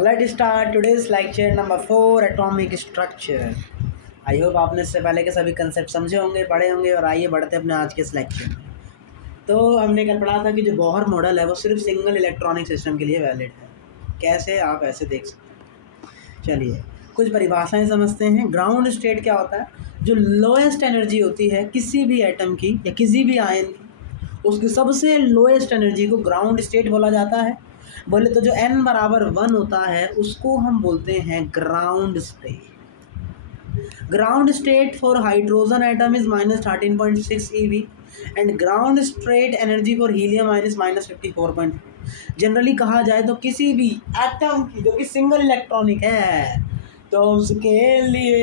Let's start today's lecture number 4 atomic structure. I hope आपने इससे पहले के सभी कंसेप्ट समझे होंगे, पढ़े होंगे। और आइए बढ़ते अपने आज के इस लेक्चर में। तो हमने कल पढ़ा था कि जो बोहर मॉडल है वो सिर्फ सिंगल इलेक्ट्रॉनिक सिस्टम के लिए वैलिड है। कैसे, आप ऐसे देख सकते हैं। चलिए कुछ परिभाषाएं समझते हैं। ग्राउंड स्टेट क्या होता है? जो लोएस्ट एनर्जी होती है किसी भी एटम की या किसी भी आयन की, उसकी सबसे लोएस्ट एनर्जी को ग्राउंड स्टेट बोला जाता है। बोले तो जो n बराबर 1 होता है उसको हम बोलते हैं ground state. Ground state for hydrogen atom is -13.6 eV and ground state energy for helium ion is -54. Generally कहा जाए तो किसी भी एटम की जो कि सिंगल इलेक्ट्रॉनिक है तो उसके लिए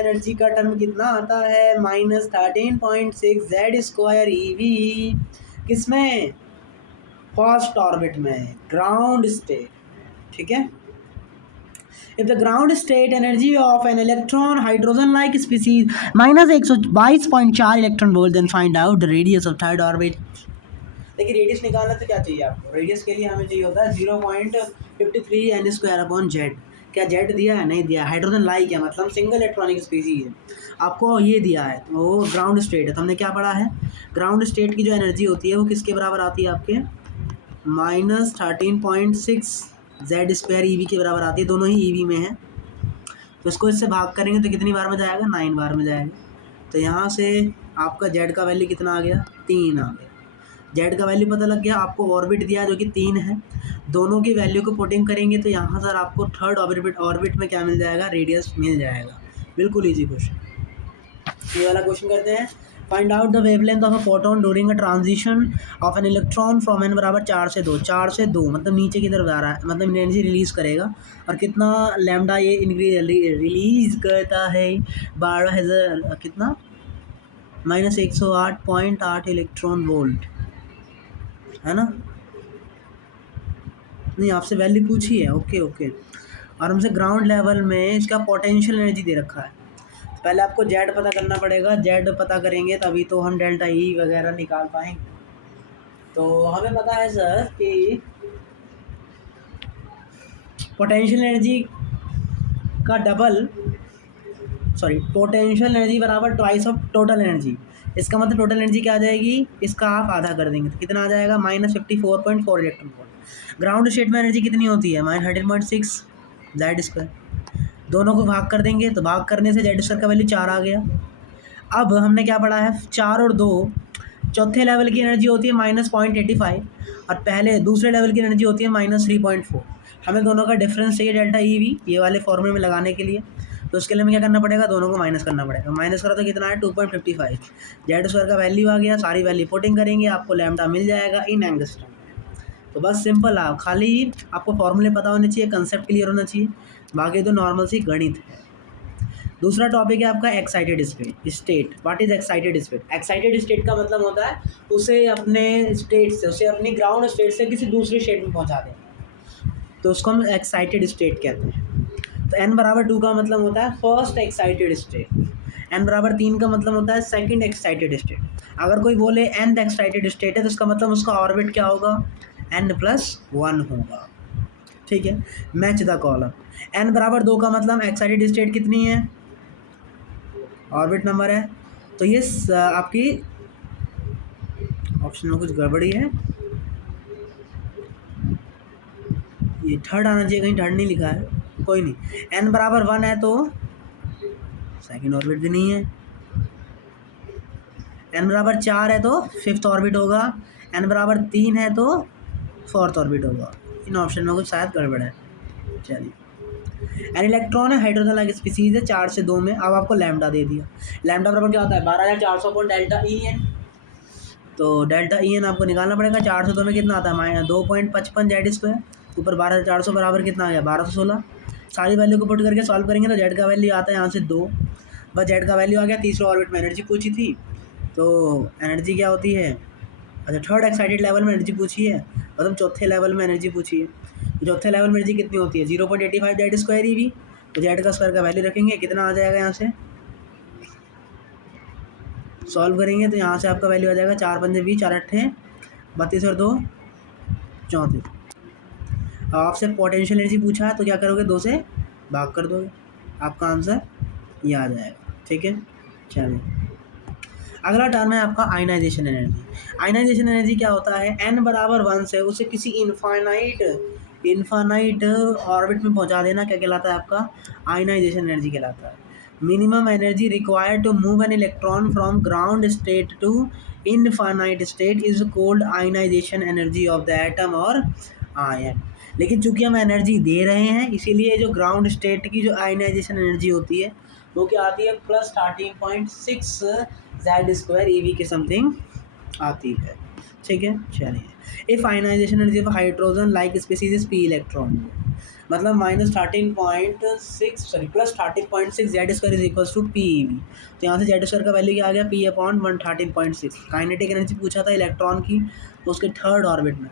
एनर्जी का टर्म कितना आता है? -13.6 Z² eV। किसमें? फर्स्ट ऑर्बिट में, ग्राउंड स्टेट। ठीक है। If the ground state energy of an electron hydrogen like species -122.4 electron volt, then find out the radius of third orbit. देखिए रेडियस निकालना तो क्या चाहिए आपको? रेडियस के लिए हमें चाहिए होता है 0.53 n² Z। क्या Z दिया है? नहीं दिया। हाइड्रोजन लाइक है मतलब सिंगल इलेक्ट्रॉनिक स्पीसीज है, आपको ये दिया है तो वो ग्राउंड स्टेट है। तो हमने क्या पढ़ा है? ग्राउंड स्टेट की जो एनर्जी होती है वो किसके बराबर आती है आपके? -13.6 Z² eV के बराबर आती है। दोनों ही eV में है तो इसको इससे भाग करेंगे तो कितनी बार में जाएगा? 9 बार में जाएगा। तो यहाँ से आपका Z का वैल्यू कितना आ गया? 3 आ गया। Z का वैल्यू पता लग गया। आपको ऑर्बिट दिया जो कि 3 है। दोनों की वैल्यू को पुटिंग करेंगे तो यहाँ सर आपको थर्ड ऑर्बिट में क्या मिल जाएगा? रेडियस मिल जाएगा। बिल्कुल ईजी क्वेश्चन। ये वाला क्वेश्चन करते हैं। Find out the wavelength of a photon during a transition of N electron from n बराबर 4 से 2। 4 से 2 मतलब नीचे की तरफ जा रहा है, मतलब एनर्जी रिलीज करेगा। और कितना लैम्डा ये रिलीज करता है? 12,000 कितना? -108.8 इलेक्ट्रॉन वोल्ट, है ना? नहीं, आपसे वैल्यू पूछी है। Okay okay. और हमसे ग्राउंड लेवल में इसका पोटेंशियल एनर्जी दे रखा है। पहले आपको जेड पता करना पड़ेगा। जेड पता करेंगे तभी तो हम डेल्टा ई वगैरह निकाल पाएंगे। तो हमें पता है सर कि पोटेंशियल एनर्जी का डबल, पोटेंशियल एनर्जी बराबर ट्वाइस ऑफ टोटल एनर्जी। इसका मतलब टोटल एनर्जी क्या आ जाएगी? इसका आप आधा कर देंगे तो कितना आ जाएगा? -54.4 इलेक्ट्रॉन वोल्ट। ग्राउंड स्टेट में एनर्जी कितनी होती है? -13.6 Z²। दोनों को भाग कर देंगे तो भाग करने से Z² का वैल्यू 4 आ गया। अब हमने क्या पढ़ा है? 4 और 2, चौथे लेवल की एनर्जी होती है -0.85 और दूसरे लेवल की एनर्जी होती है -3.4। हमें दोनों का डिफरेंस चाहिए डेल्टा ईवी, ये वाले फॉर्मूले में लगाने के लिए। तो उसके लिए हमें क्या करना पड़ेगा? दोनों को माइनस करना पड़ेगा। माइनस करा तो कितना है? 2.55। Z² का वैल्यू आ गया। सारी वैल्यू पुटिंग करेंगे, आपको लैम्डा मिल जाएगा इन एंगस्ट्रम। तो बस सिंपल है। खाली आपको फॉर्मूले पता होने चाहिए, कंसेप्ट क्लियर होना चाहिए, बाकी तो नॉर्मल सी गणित है। दूसरा टॉपिक है आपका excited state. What is excited state? Excited state का मतलब होता है उसे अपने स्टेट से, उसे अपनी ग्राउंड स्टेट से किसी दूसरे स्टेट में पहुंचा दें, तो उसको हम एक्साइटेड स्टेट कहते हैं। तो n बराबर 2 का मतलब होता है फर्स्ट एक्साइटेड स्टेट। n बराबर 3 का मतलब होता है सेकंड एक्साइटेड स्टेट। अगर कोई बोले nth एक्साइटेड स्टेट है तो उसका मतलब उसका ऑर्बिट क्या होगा? n+1 होगा। ठीक है। Match the column. n बराबर 2 का मतलब एक्साइटेड स्टेट कितनी है? ऑर्बिट नंबर है। तो ये आपकी ऑप्शन में कुछ गड़बड़ी है, ये थर्ड आना चाहिए, कहीं थर्ड नहीं लिखा है। कोई नहीं। n बराबर 1 है तो सेकंड ऑर्बिट भी नहीं है। n बराबर 4 है तो फिफ्थ ऑर्बिट होगा। n बराबर 3 है तो फोर्थ ऑर्बिट होगा। इन ऑप्शन में कुछ शायद गड़बड़ है। चलिए, एन इलेक्ट्रॉन है हाइड्रोजन लाइक स्पीसीज है 4 से 2 में। अब आपको लैम्डा दे दिया। लैम्डा बराबर क्या होता है? 12,400 अपॉन डेल्टा ई एन। तो डेल्टा ई एन आपको निकालना पड़ेगा। 4 से 2 में कितना आता है? 2.55 Z²। ऊपर 12,400 बराबर कितना आ गया? 1216। सारी वैल्यू को पुट करके सॉल्व करेंगे तो जेड का वैल्यू आता है यहाँ से 2। बस जेड का वैल्यू आ गया। तीसरे ऑर्बिट में एनर्जी पूछी थी तो एनर्जी क्या होती है? अच्छा, थर्ड एक्साइटेड लेवल में एनर्जी पूछी है, मतलब चौथे लेवल में एनर्जी पूछी है। तो चौथे लेवल में एनर्जी कितनी होती है? 0.85 Z² eV। तो जेड का स्क्वायर का वैल्यू रखेंगे, कितना आ जाएगा? यहाँ से सॉल्व करेंगे तो यहाँ से आपका वैल्यू आ जाएगा 4 पंजे 20, 4 अट्ठे 32 और 2 34। आपसे पोटेंशियल एनर्जी पूछा है तो क्या करोगे, 2 से भाग कर दोगे, आपका आंसर ये आ जाएगा। ठीक है, चलिए अगला टर्म है आपका आयनाइजेशन एनर्जी। आयनाइजेशन एनर्जी क्या होता है, n बराबर 1 से उसे किसी इनफाइनाइट ऑर्बिट में पहुंचा देना क्या कहलाता है, आपका आयनाइजेशन एनर्जी कहलाता है। Minimum energy required to move an electron from ground state to infinite state is called ionization energy of the atom और आयन। लेकिन चूंकि हम एनर्जी दे रहे हैं इसीलिए जो ग्राउंड स्टेट की जो आयनाइजेशन एनर्जी होती है वो क्या आती है, प्लस 13.6 Z² EV के समथिंग आती है। ठीक है, चलिए if ionisation energy of hydrogen like species is P electron, मतलब plus 13.6 Z² is equals to P E V. तो यहाँ से Z² का वैल्यू क्या आ गया, पी अपॉन 13.6। काइनेटिक एनर्जी पूछा था इलेक्ट्रॉन की तो उसके थर्ड ऑर्बिट में,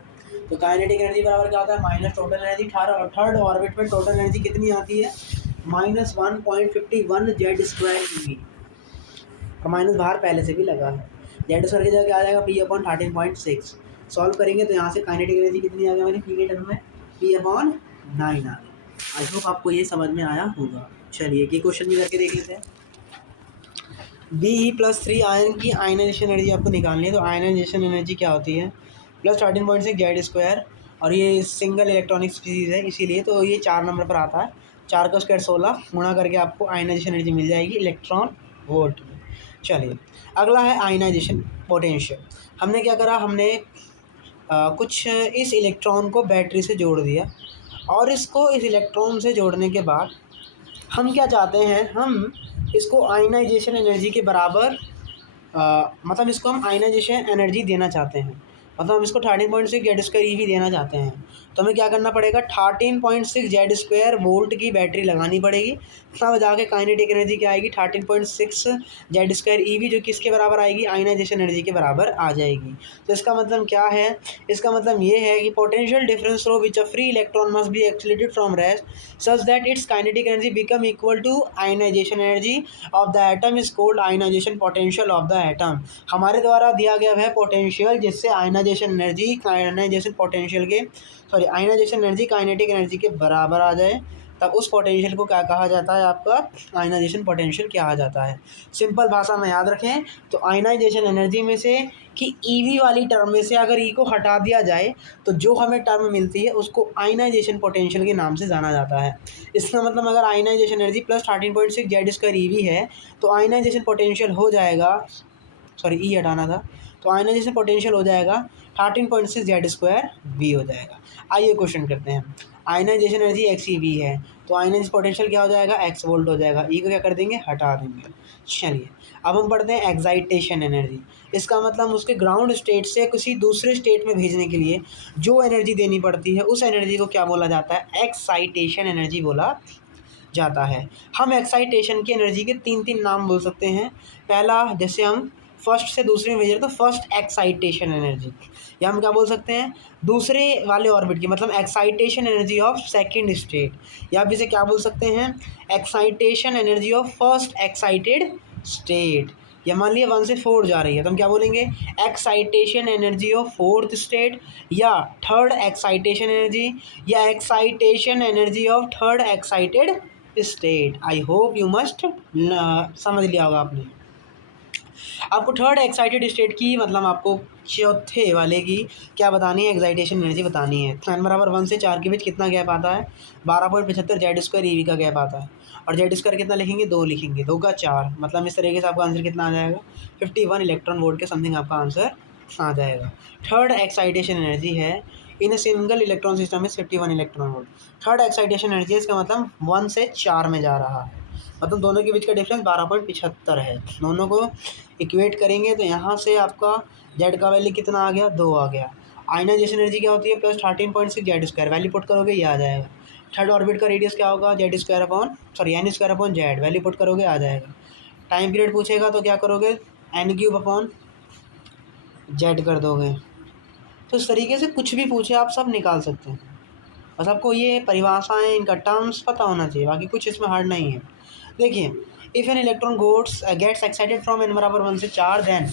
तो काइनेटिक एनर्जी बराबर क्या होता है, minus total energy. Third orbit में टोटल एनर्जी कितनी आती है, -1.51 Z² EV, और माइनस बाहर पहले से भी लगा है। Z² की जगह आ जाएगा पी अपॉन 13.6। सॉल्व करेंगे तो यहाँ से काइनेटिक एनर्जी कितनी आ गया मैंने पी के टर्म में, पी अपॉन 9 आ गया। आई होप आपको ये समझ में आया होगा। चलिए ये क्वेश्चन भी करके देख लेते हैं। Be+3 आयन की आयनाइजेशन एनर्जी आपको निकालनी है। तो आयनाइजेशन एनर्जी क्या होती है, प्लस 13.6 Z², और ये सिंगल इलेक्ट्रॉनिक स्पीसीज है इसीलिए तो ये 4 नंबर पर आता है। 4 का स्क्वायर 16 गुणा करके आपको आयनाइजेशन एनर्जी मिल जाएगी इलेक्ट्रॉन वोल्ट में। चलिए अगला है आयनाइजेशन पोटेंशियल। हमने क्या करा, हमने कुछ इस इलेक्ट्रॉन को बैटरी से जोड़ दिया और इसको इस इलेक्ट्रॉन से जोड़ने के बाद हम क्या चाहते हैं, हम इसको आयनाइजेशन एनर्जी के बराबर मतलब इसको हम आयनाइजेशन एनर्जी देना चाहते हैं, मतलब हम इसको 13.6 Z² EV देना चाहते हैं। तो हमें क्या करना पड़ेगा, 13.6 Z² वोल्ट की बैटरी लगानी पड़ेगी, तब जाके काइनेटिक एनर्जी क्या आएगी, 13.6 Z² EV, जो किसके बराबर आएगी, आयनाइजेशन एनर्जी के बराबर आ जाएगी। तो इसका मतलब क्या है, इसका मतलब ये है कि potential difference through which a free electron must be accelerated from rest such that its kinetic energy become equal to ionization energy of the atom is called ionization potential of the atom. हमारे द्वारा दिया गया है potential जिससे ionization energy ionization energy kinetic energy के बराबर आ जाए, तब उस पोटेंशियल को क्या कहा जाता है, आपका आयनाइजेशन पोटेंशियल कहा जाता है। सिंपल भाषा में याद रखें तो आयनाइजेशन एनर्जी में से कि ईवी वाली टर्म में से अगर ई को हटा दिया जाए तो जो हमें टर्म मिलती है उसको आयनाइजेशन पोटेंशियल के नाम से जाना जाता है। इसका मतलब अगर ionization energy plus 13.6 Z² EV है तो आयनाइजेशन पोटेंशियल हो जाएगा, सॉरी ई हटाना था, तो आयनाइजेशन पोटेंशियल हो जाएगा 13.6 Z² V हो जाएगा। आइए क्वेश्चन करते हैं। आयनाइजेशन एनर्जी XeV है तो आयनाइजेशन पोटेंशियल क्या हो जाएगा, x वोल्ट हो जाएगा। ई को क्या कर देंगे, हटा देंगे। चलिए अब हम पढ़ते हैं एक्साइटेशन एनर्जी। इसका मतलब उसके ग्राउंड स्टेट से किसी दूसरे स्टेट में भेजने के लिए जो एनर्जी देनी पड़ती है उस एनर्जी को क्या बोला जाता है, एक्साइटेशन एनर्जी बोला जाता है। हम एक्साइटेशन की एनर्जी के 3 नाम बोल सकते हैं। पहला, जैसे हम फर्स्ट से दूसरे में भेज रहे तो फर्स्ट एक्साइटेशन एनर्जी, या हम क्या बोल सकते हैं, दूसरे वाले ऑर्बिट की, मतलब excitation energy of second state, या आप इसे क्या बोल सकते हैं, excitation energy of first excited state. या मान लिया 1 से 4 जा रही है तो हम क्या बोलेंगे, excitation energy of fourth state, या थर्ड एक्साइटेशन एनर्जी, या excitation energy of third excited state. I hope you must समझ लिया होगा आपने। आपको थर्ड एक्साइटेड स्टेट की मतलब आपको चौथे वाले की क्या बतानी है, एक्साइटेशन एनर्जी बतानी है। n बराबर 1 से 4 के बीच कितना गैप आता है, 12.75 Z² EV का गैप आता है, और Z² कितना लिखेंगे, 2 लिखेंगे, 2 का 4, मतलब इस तरीके से आपका आंसर कितना आ जाएगा, 51 इलेक्ट्रॉन वोल्ट के समथिंग आपका आंसर आ जाएगा। थर्ड एक्साइटेशन एनर्जी है इन सिंगल इलेक्ट्रॉन सिस्टम में 51 electron volt. Third excitation energy इसका मतलब 1 से 4 में जा रहा है, मतलब दोनों के बीच का डिफरेंस 12.75 है। दोनों को इक्वेट करेंगे तो यहाँ से आपका Z का वैल्यू कितना आ गया, 2 आ गया। आयनाइजेशन एनर्जी क्या होती है, प्लस 13.6 Z², वैल्यू पुट करोगे ये आ जाएगा। थर्ड ऑर्बिट का रेडियस क्या होगा, n² वैल्यू पुट करोगे आ जाएगा। टाइम पीरियड पूछेगा तो क्या करोगे, n³ कर दोगे। तो इस तरीके से कुछ भी पूछे आप सब निकाल सकते हैं, बस आपको ये परिभाषाएं, इनका टर्म्स पता होना चाहिए, बाकी कुछ इसमें हार्ड नहीं है। देखिए, if an electron gets excited from n बराबर 1 से 4 देन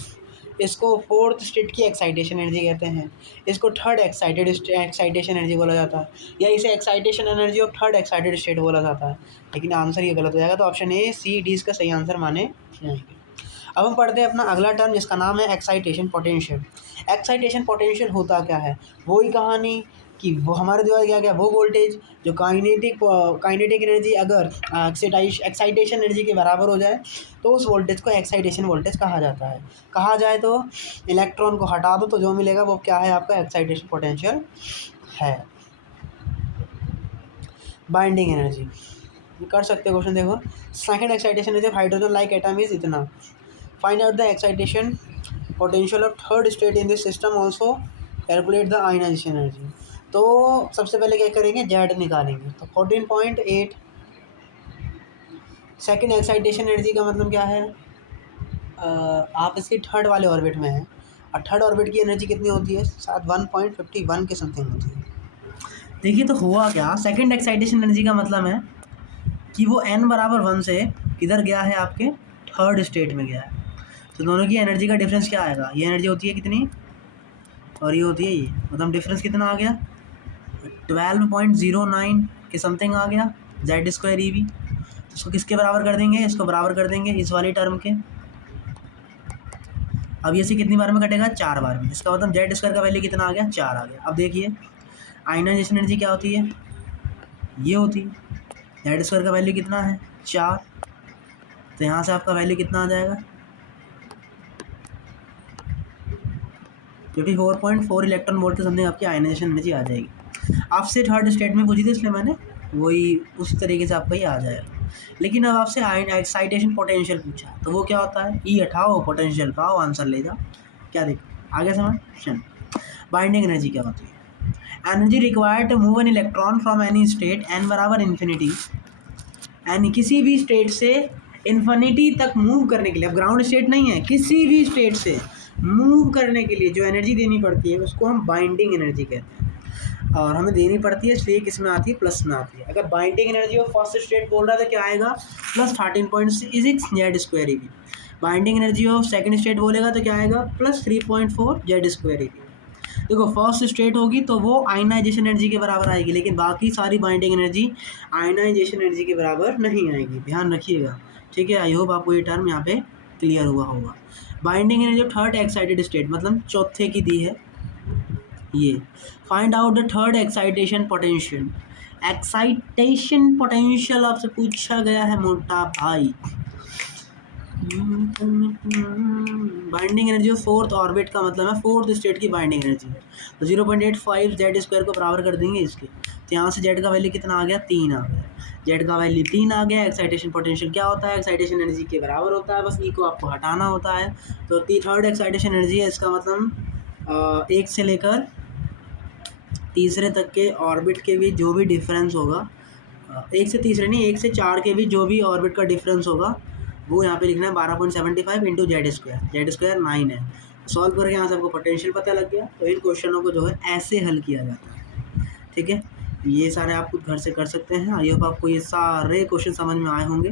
इसको फोर्थ स्टेट की एक्साइटेशन एनर्जी कहते हैं, इसको थर्ड एक्साइटेशन एनर्जी बोला जाता है, या इसे excitation energy of third excited state बोला जाता है। लेकिन आंसर ये गलत हो जाएगा, तो ऑप्शन ए सी डी इसका सही आंसर माने जाएंगे। अब हम पढ़ते हैं अपना अगला टर्म जिसका नाम है एक्साइटेशन पोटेंशियल। एक्साइटेशन पोटेंशियल होता क्या है, वही कहानी कि वो हमारे द्वारा क्या क्या वो वोल्टेज जो काइनेटिक एनर्जी अगर एक्साइटेशन एनर्जी के बराबर हो जाए तो उस वोल्टेज को एक्साइटेशन वोल्टेज कहा जाता है। कहा जाए तो इलेक्ट्रॉन को हटा दो तो जो मिलेगा वो क्या है, आपका एक्साइटेशन पोटेंशियल है। बाइंडिंग एनर्जी कर सकते हो क्वेश्चन, देखो second excitation energy of hydrogen like atom is इतना, find out the excitation potential of third state in this system, also calculate the ionisation energy. तो सबसे पहले क्या करेंगे, जेड निकालेंगे, तो 14.8 सेकेंड एक्साइटेशन एनर्जी का मतलब क्या है, आप इसके थर्ड वाले ऑर्बिट में हैं और थर्ड ऑर्बिट की एनर्जी कितनी होती है, शायद 1.51 के समथिंग होती है। देखिए तो हुआ क्या, सेकेंड एक्साइटेशन एनर्जी का मतलब है कि वो n बराबर 1 से किधर गया है, आपके थर्ड स्टेट में गया है। तो दोनों की एनर्जी का डिफरेंस क्या आएगा, ये एनर्जी होती है कितनी और ये होती है ये, मतलब डिफरेंस कितना आ गया 12.09 के समथिंग आ गया, जेड स्क्वायर ई वी। इसको किसके बराबर कर देंगे, इसको बराबर कर देंगे इस वाली टर्म के। अब ये से कितनी बार में कटेगा, 4 बार में, इसका मतलब जेड स्क्वायर का वैल्यू कितना आ गया, 4 आ गया। अब देखिए आयनाइजेशन एनर्जी क्या होती है, ये होती है, जेड स्क्वायर का वैल्यू कितना है 4, तो यहाँ से आपका वैल्यू कितना आ जाएगा 54.4 इलेक्ट्रॉन वोल्ट के समथिंग आपकी आयनाइजेशन एनर्जी आ जाएगी। आपसे थर्ड स्टेट में पूछी थी इसलिए मैंने वही उसी तरीके से आपका ये आ जाएगा। लेकिन अब आपसे एक्साइटेशन पोटेंशियल पूछा तो वो क्या होता है, ई हटाओ पोटेंशियल पाओ आंसर ले जाओ, क्या देखो आगे समझ। बाइंडिंग एनर्जी क्या होती है, energy required to move an electron from any state n बराबर इन्फिनिटी, यानी किसी भी स्टेट से इन्फिनिटी तक मूव करने के लिए, अब ग्राउंड स्टेट नहीं है, किसी भी स्टेट से मूव करने के लिए जो एनर्जी देनी पड़ती है उसको हम बाइंडिंग एनर्जी कहते हैं। और हमें देनी पड़ती है इसलिए किस में आती है, प्लस में आती है। अगर binding energy of first state बोल रहा था क्या आएगा, plus 13.6 Z square E V. Binding energy of second state बोलेगा तो क्या आएगा, plus 3.4 Z square E V. देखो फर्स्ट स्टेट होगी तो वो आयनाइजेशन एनर्जी के बराबर आएगी, लेकिन बाकी सारी बाइंडिंग एनर्जी आयनाइजेशन एनर्जी के बराबर नहीं आएगी, ध्यान रखिएगा, ठीक है। आई होप आपको ये टर्म यहाँ पे क्लियर हुआ होगा। Binding energy of third excited state मतलब चौथे की दी है ये, find out the third excitation potential. Excitation potential आपसे पूछा गया है मोटा भाई। Binding energy of fourth orbit का मतलब है फोर्थ स्टेट की बाइंडिंग एनर्जी, तो 0.85 जेड स्क्वायर को बराबर कर देंगे इसके, तो यहाँ से जेड का वैल्यू कितना आ गया, 3 आ गया, जेड का वैल्यू 3 आ गया। एक्साइटेशन पोटेंशियल क्या होता है, एक्साइटेशन एनर्जी के बराबर होता है, बस ई को आपको हटाना होता है। तो थर्ड एक्साइटेशन एनर्जी है, इसका मतलब 1 से लेकर तीसरे तक के ऑर्बिट के बीच जो भी डिफरेंस होगा, 1 से तीसरे नहीं 1 से 4 के बीच जो भी ऑर्बिट का डिफरेंस होगा वो यहाँ पे लिखना है 12.75 इंटू जेड स्क्वायर 9 है। सॉल्व करके यहाँ से आपको पोटेंशियल पता लग गया। तो इन क्वेश्चनों को जो है ऐसे हल किया जाता है, ठीक है। ये सारे आप खुद घर से कर सकते हैं। आई होप आपको ये सारे क्वेश्चन समझ में आए होंगे।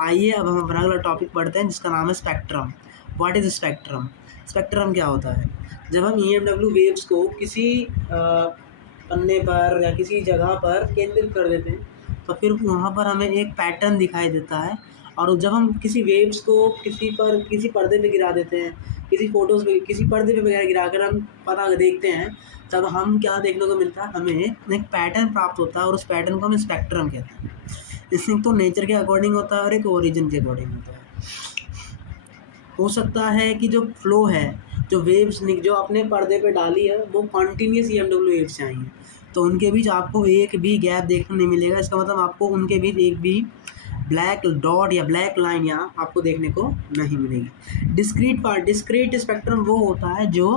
आइए अब हम अपना अगला टॉपिक पढ़ते हैं जिसका नाम है spectrum. What is spectrum, spectrum क्या होता है, जब हम EMW वेव्स को किसी पन्ने पर या किसी जगह पर केंद्रित कर देते हैं तो फिर वहाँ पर हमें एक पैटर्न दिखाई देता है। और जब हम किसी वेव्स को किसी पर्दे पे गिरा देते हैं, किसी फोटोज़ पे किसी पर्दे पे वगैरह गिरा कर हम पता देखते हैं, तब हम क्या देखने को मिलता है, हमें एक पैटर्न प्राप्त होता है और उस पैटर्न को हम स्पेक्ट्रम कहते हैं। इसमें तो नेचर के अकॉर्डिंग होता है और एक ओरिजिन के अकॉर्डिंग होता है। हो सकता है कि जो फ्लो है, जो वेव्स जो अपने पर्दे पे डाली है वो कॉन्टीन्यूस EMW वेव्स से आई हैं, तो उनके बीच आपको एक भी गैप देखने नहीं मिलेगा। इसका मतलब आपको उनके बीच एक भी ब्लैक डॉट या ब्लैक लाइन यहाँ आपको देखने को नहीं मिलेगी। डिस्क्रीट स्पेक्ट्रम वो होता है जो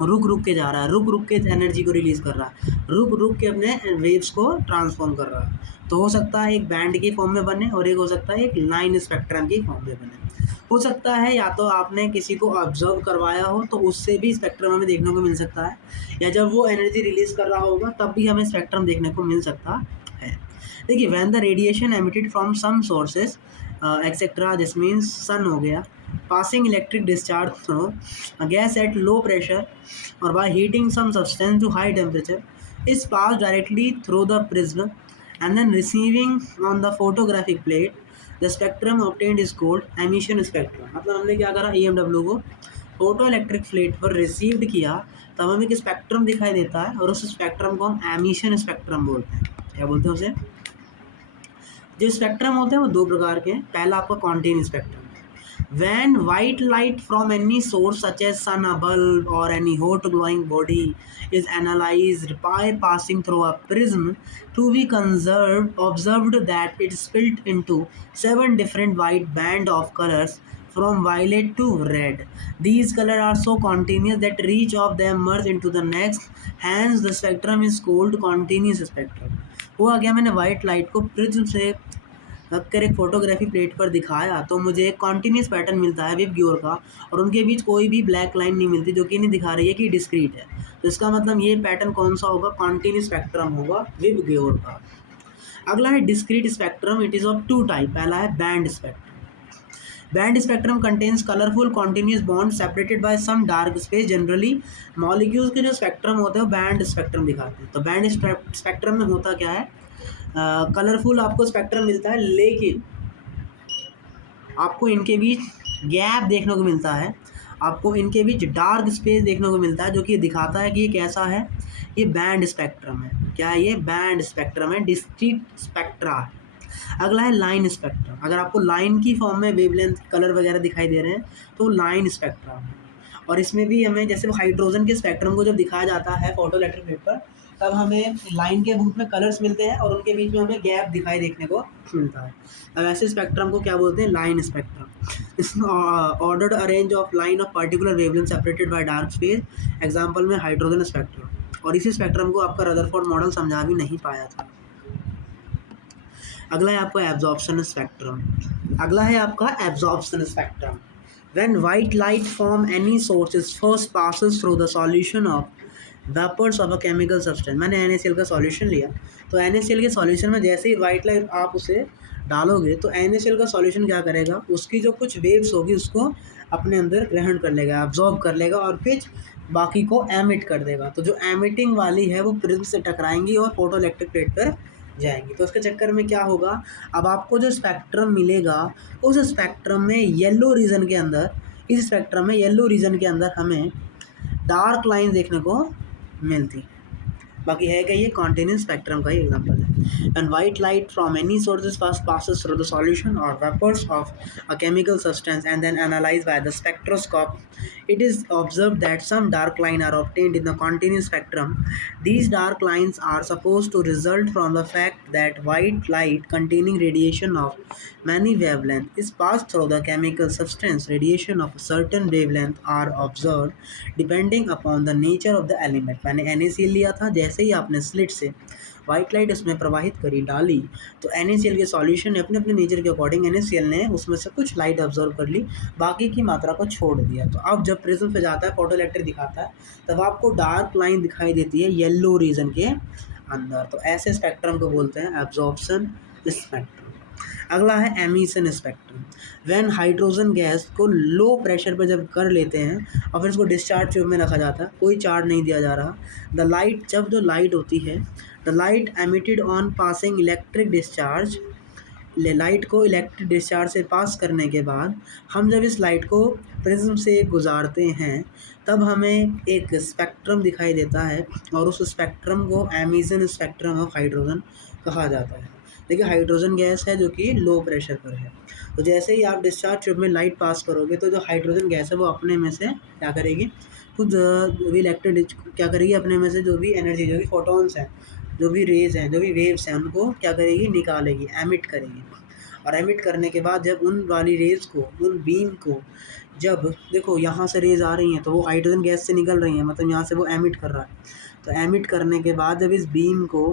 रुक के जा रहा है, रुक के एनर्जी को रिलीज़ कर रहा है, रुक के अपने वेव्स को ट्रांसफॉर्म कर रहा है। तो हो सकता है एक बैंड की फॉर्म में बने और एक हो सकता है एक लाइन स्पेक्ट्रम की फॉर्म में बने। हो सकता है या तो आपने किसी को ऑब्जर्व करवाया हो तो उससे भी स्पेक्ट्रम हमें देखने को मिल सकता है, या जब वो एनर्जी रिलीज़ कर रहा होगा तब भी हमें स्पेक्ट्रम देखने को मिल सकता है। देखिए when the radiation emitted from some sources etcetera, this means सन हो गया, passing electric discharge through a gas at low pressure or by heating some substance to high temperature is passed directly through the prism and then receiving on the photographic plate. The spectrum obtained is called emission spectrum. मतलब हमने क्या करा, EMW को photo electric plate पर received किया तब हमें एक स्पेक्ट्रम दिखाई देता है और उस स्पेक्ट्रम को हम एमिशन स्पेक्ट्रम बोलते हैं। क्या बोलते हैं उसे? जो स्पेक्ट्रम होते हैं वो दो प्रकार के हैं। पहला आपका continuous spectrum, when white light from any source such as sun, a bulb or any hot glowing body is analyzed by passing through a prism to be observed that it split into 7 different white band of colors from violet to red. These colors are so continuous that each of them merge into the next, hence the spectrum is called continuous spectrum. हुआ क्या, मैंने white light को prism से रखकर एक photography plate पर दिखाया तो मुझे एक कॉन्टीन्यूस पैटर्न मिलता है विब ग्योर का, और उनके बीच कोई भी ब्लैक लाइन नहीं मिलती जो कि नहीं दिखा रही है कि डिस्क्रीट है। तो इसका मतलब ये पैटर्न कौन सा होगा? कॉन्टीन्यूस स्पेक्ट्रम होगा विब ग्योर का। अगला है discrete spectrum. It is of two type. पहला है band spectrum. Band spectrum contains colourful continuous bond separated by some dark space. Generally molecules के जो स्पेक्ट्रम होते हैं वो बैंड स्पेक्ट्रम दिखाते हैं। तो बैंड स्पेक्ट्रम में होता क्या है, कलरफुल आपको स्पेक्ट्रम मिलता है, लेकिन आपको इनके बीच गैप देखने को मिलता है, आपको इनके बीच डार्क स्पेस देखने को मिलता है, जो कि दिखाता है कि ये कैसा है, ये बैंड स्पेक्ट्रम है। क्या है ये? बैंड स्पेक्ट्रम है, डिस्क्रीट स्पेक्ट्रा है। अगला है लाइन स्पेक्ट्रम। अगर आपको लाइन की फॉर्म में वेवलेंथ कलर वगैरह दिखाई दे रहे हैं तो लाइन स्पेक्ट्रम है। और इसमें भी हमें जैसे हाइड्रोजन के स्पेक्ट्रम को जब दिखाया जाता है फोटो इलेक्ट्रिक प्लेट पर, तब हमें लाइन के रूप में कलर्स मिलते हैं और उनके बीच में हमें गैप दिखाई देखने को मिलता है। अब ऐसे स्पेक्ट्रम को क्या बोलते हैं? Line spectrum. इसमें ordered arrange of line of particular wavelength separated by dark space, example में हाइड्रोजन स्पेक्ट्रम। और इसी स्पेक्ट्रम को आपका रदरफोर्ड मॉडल समझा भी नहीं पाया था। अगला है आपका एब्जॉर्प्शन स्पेक्ट्रम। अगला है आपका absorption spectrum. When white light from any source is first passes through the solution of vapors of a chemical substance। मैंने NaCl का सॉल्यूशन लिया, तो NaCl के सॉल्यूशन में जैसे ही वाइट लाइट आप उसे डालोगे तो NaCl का सॉल्यूशन क्या करेगा, उसकी जो कुछ वेव्स होगी उसको अपने अंदर ग्रहण कर लेगा, एब्जॉर्ब कर लेगा और फिर बाकी को एमिट कर देगा। तो जो एमिटिंग वाली है वो प्रिज्म से टकराएंगी और फोटो इलेक्ट्रिक प्लेट पर जाएंगी। तो उसके चक्कर में क्या होगा, अब आपको जो स्पेक्ट्रम मिलेगा उस स्पेक्ट्रम में येलो रीजन के अंदर, इस स्पेक्ट्रम में येलो रीजन के अंदर हमें डार्क लाइन देखने को मिलती। बाकी है क्या, ये कॉन्टिन्यूस स्पेक्ट्रम का ही एग्जांपल है। And white light from any sources first passes through the solution or vapors of a chemical substance and then analyzed by the spectroscope. It is observed that some dark line are obtained in the continuous spectrum. These dark lines are supposed to result from the fact that white light containing radiation of many wavelengths is passed through the chemical substance. Radiation of a certain wavelength are observed depending upon the nature of the element। मैंने NaCl लिया था, जैसे ही आपने slit से white light उसमें प्रवाहित करी डाली तो NaCl के सॉल्यूशन ने अपने अपने नेचर के अकॉर्डिंग NaCl ने उसमें से कुछ लाइट ऑब्जर्व कर ली, बाकी की मात्रा को छोड़ दिया। तो अब जब प्रिज्म पे जाता है, फोटो इलेक्ट्रिक दिखाता है, तब आपको डार्क लाइन दिखाई देती है येलो रीजन के अंदर। तो ऐसे स्पेक्ट्रम को बोलते हैं एब्जॉर्प्शन स्पेक्ट्रम। अगला है emission spectrum. When hydrogen gas को लो प्रेशर पर जब कर लेते हैं और फिर उसको डिस्चार्ज ट्यूब में रखा जाता है, कोई चार्ज नहीं दिया जा रहा, द लाइट, जब जो लाइट होती है, the light emitted on passing electric discharge, light को इलेक्ट्रिक डिस्चार्ज से पास करने के बाद हम जब इस लाइट को प्रिज्म से गुजारते हैं तब हमें एक स्पेक्ट्रम दिखाई देता है और उस स्पेक्ट्रम को एमिशन स्पेक्ट्रम ऑफ हाइड्रोजन कहा जाता है। देखिए हाइड्रोजन गैस है जो कि लो प्रेशर पर है, तो जैसे ही आप डिस्चार्ज ट्यूब में लाइट पास करोगे तो जो हाइड्रोजन गैस है वो अपने में से क्या करेगी, कुछ जो भी इलेक्ट्रिक क्या करेगी, अपने में से जो भी एनर्जी, जो भी फोटॉन्स हैं, जो भी रेज हैं, जो भी वेव्स हैं, उनको क्या करेगी, निकालेगी, एमिट करेगी। और एमिट करने के बाद जब उन वाली रेज को, उन बीम को, जब देखो यहाँ से रेज आ रही हैं तो वो हाइड्रोजन गैस से निकल रही हैं, मतलब यहाँ से वो एमिट कर रहा है। तो एमिट करने के बाद जब इस बीम को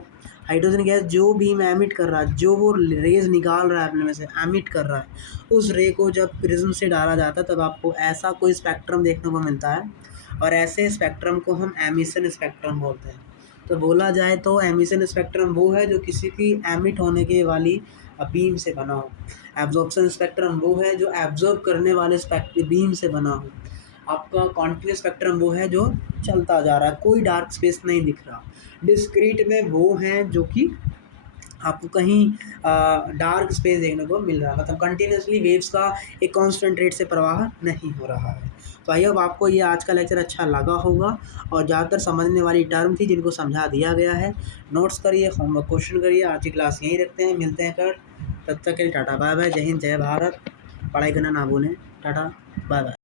हाइड्रोजन गैस जो बीम एमिट कर रहा है, जो वो रेज निकाल रहा है अपने में से, एमिट कर रहा है, उस रे को जब प्रिज्म से डाला जाता है तब आपको ऐसा कोई स्पेक्ट्रम देखने को मिलता है और ऐसे स्पेक्ट्रम को हम एमिशन स्पेक्ट्रम बोलते हैं। तो बोला जाए तो एमिशन स्पेक्ट्रम वो है जो किसी की एमिट होने के वाली बीम से बना हो। एब्जॉर्प्शन स्पेक्ट्रम वो है जो एब्जॉर्ब करने वाले बीम से बना हो। आपका कॉन्टिन्यूस स्पेक्ट्रम वो है जो चलता जा रहा है, कोई डार्क स्पेस नहीं दिख रहा। डिस्क्रीट में वो हैं जो कि आपको कहीं डार्क स्पेस देखने को मिल रहा है, मतलब कंटिन्यूसली वेव्स का एक कांस्टेंट रेट से प्रवाह नहीं हो रहा है। तो आई होप आपको ये आज का लेक्चर अच्छा लगा होगा और ज़्यादातर समझने वाली टर्म थी जिनको समझा दिया गया है। नोट्स करिए, होमवर्क क्वेश्चन करिए। आज की क्लास यहीं रखते हैं, मिलते हैं कल। तब तक के लिए टाटा बाय बाय, जय हिंद जय भारत। पढ़ाई करना ना भूलें। Tata bye bye.